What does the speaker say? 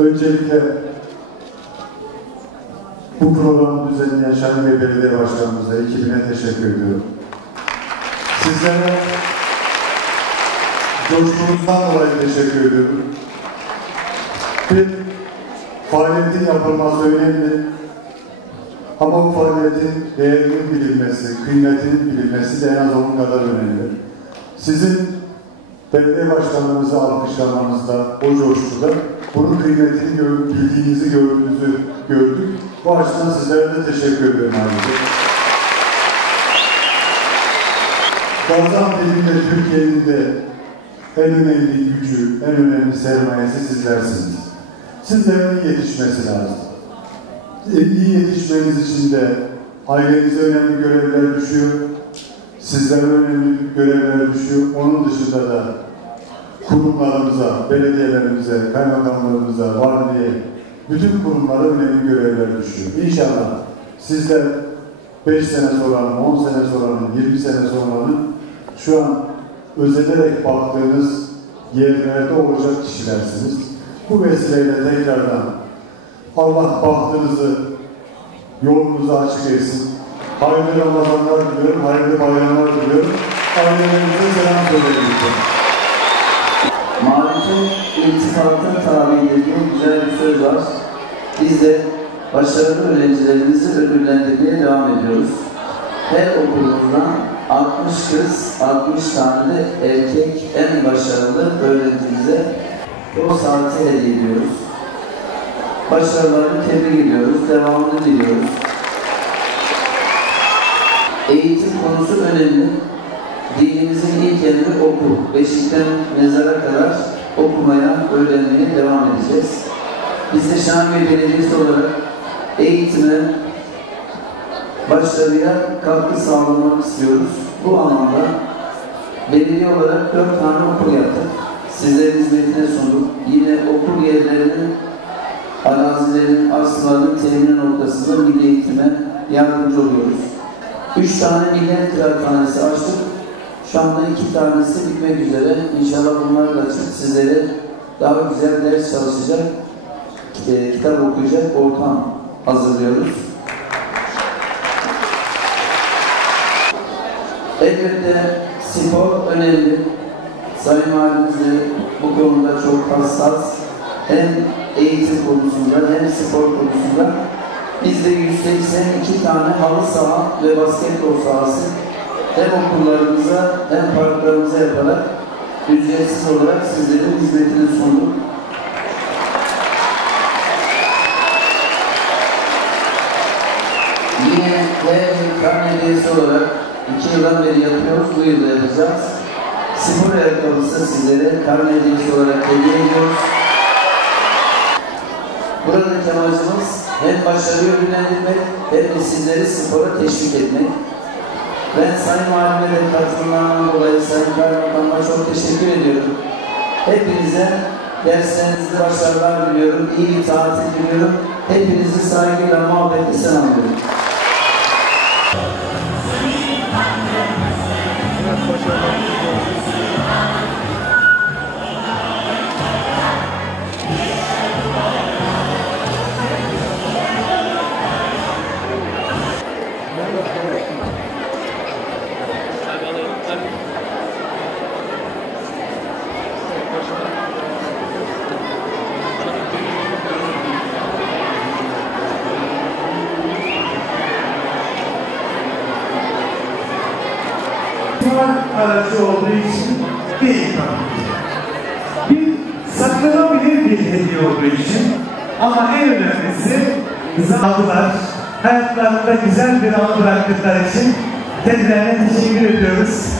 Öncelikle bu programı düzenleyen Şanlıurfa Belediye Başkanımıza, ekibine teşekkür ediyorum. Sizlere coşkunuzdan dolayı teşekkür ediyorum. Bir faaliyetin yapılması önemli. Ama bu faaliyetin değerinin bilinmesi, kıymetinin bilinmesi de en az onun kadar önemli. Sizin belediye başkanlarınızı alkışlamanızda, o coşkuda bunun kıymetini bildiğinizi, gördüğünüzü gördük. Bu açıdan sizlere de teşekkür ederim ayrıca. Gaziantep'in de Türkiye'nin de en önemli gücü, en önemli sermayesi sizlersiniz. Sizlerin iyi yetişmesi lazım. İyi yetişmeniz için de ailenize önemli görevler düşüyor. Sizlere önemli görevler düşüyor. Onun dışında da kurumlarımıza, belediyelerimize, kaymakamlarımıza, valiliğe, bütün kurumlara önemli görevler düşüyor. İnşallah sizler 5 sene sonranın, 10 sene sonranın, 20 sene sonranın şu an özenerek baktığınız yerlerde olacak kişilersiniz. Bu vesileyle tekrardan Allah bahtınızı, yolunuzu açık etsin. Hayırlı Ramazanlar diliyorum, hayırlı bayramlar diliyorum. Ailelerinize selam söyleyin. Marifetin, iltifatın tabiidir diye güzel bir söz var. Biz de başarılı öğrencilerimizi ödüllendirmeye devam ediyoruz. Her okulumuzdan 60 kız, 60 tane de erkek en başarılı öğrencimize o saati hediye ediyoruz. Başarılarını tebrik ediyoruz, devamını diliyoruz. Eğitim konusu önemli. Dinimizin ilk emri oku. Beşikten mezara kadar okumaya, öğrenmeye devam edeceğiz. Biz de Şanlıurfa Belediyesi olarak eğitime, başarıya katkı sağlamak istiyoruz. Bu anlamda belediye olarak 4 tane okul yaptık. Sizlerin hizmetine sunduk. Yine okul yerlerinin, arazilerin, arsaların temin noktasında milli eğitime yardımcı oluyoruz. 3 tane millet kıraathanesi açtık. Şu anda 2 tanesi bitmek üzere. İnşallah bunlar da açıp sizlere daha güzel ders çalışacak, kitap okuyacak ortam hazırlıyoruz. Elbette spor önemli. Sayın Valimiz de bu konuda çok hassas. Hem eğitim konusunda hem spor konusunda. Biz de 182 tane halı saha ve basketbol sahası hem okullarımıza hem parklarımıza yaparak ücretsiz olarak sizlerin hizmetini sunduk. Yine her yıl karne hediyesi olarak 2 yıldan beri yapıyoruz, bu yıl da yapacağız. Spor ayakkabısı sizlere karne hediyesi olarak hediye ediyoruz. Buradaki amacımız hem başarıyı ödüllendirmek hem de sizleri spora teşvik etmek. Ben Sayın Valime de katılımlarından dolayı Sayın Kaymakam'a çok teşekkür ediyorum. Hepinize derslerinizde başarılar diliyorum, iyi bir tatil diliyorum. Hepinizi saygıyla, muhabbetle selamlıyorum. Aracı olduğu için bir ikram. Bir saklanabilir bir hediye olduğu için ama en önemlisi aldılar. Hayatlarında güzel bir anı bıraktıkları için kendilerine teşekkür ediyoruz.